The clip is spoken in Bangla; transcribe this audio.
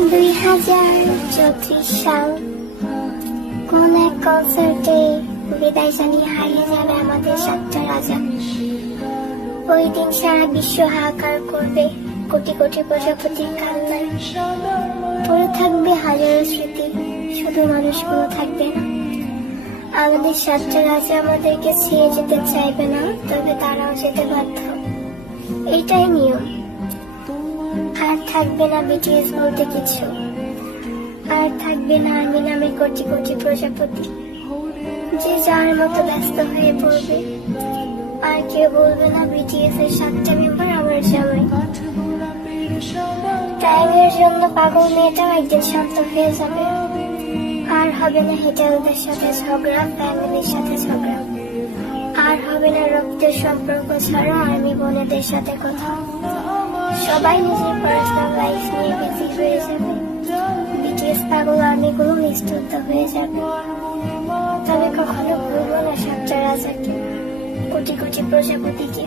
2034 সাল কোন এক কনসার্টে বিদায় জানিয়ে হারিয়ে যাবে আমাদের 7টা রাজা। ওই দিন সারা বিশ্ব হাহাকার করবে কোটি কোটি প্রজাপতির কান্নায়। পড়ে থাকবে হাজারো স্মৃতি, শুধু মানুষগুলো থাকবে না। আমাদের 7টা রাজা আমাদেরকে ছেড়ে যেতে চাইবে না, তবে তারাও যেতে বাধ্য। এটাই নিয়ম। আর থাকবে না বিটিএস বলতে কিছু, আর থাকবে না আর্মি নামে কোটি কোটি প্রজাপতি, যে যার মতো ব্যস্ত হয়ে পড়বে। আর কেউ বলবে না বিটিএস এর 7টা মেম্বার আমার জামাই। টাইমের জন্য পাগল মেয়েটাও একদিন শান্ত হয়ে যাবে। আর হবে না হেটারদের সাথে ঝগড়া, ফ্যামিলির সাথে ঝগড়া। আর হবে না রক্তের সম্পর্ক ছাড়া আর্মি বোনেদের সাথে কথা। সবাই নিজের পার্সোনাল লাইফ নিয়ে বিজি হয়ে যাবে। বিটিএস পাগল আর্মিগুলো নিস্তব্ধ হয়ে যাবে। তবে কখনো ভুলবো না 7টা রাজাকে, কোটি কোটি প্রজাপতিকে।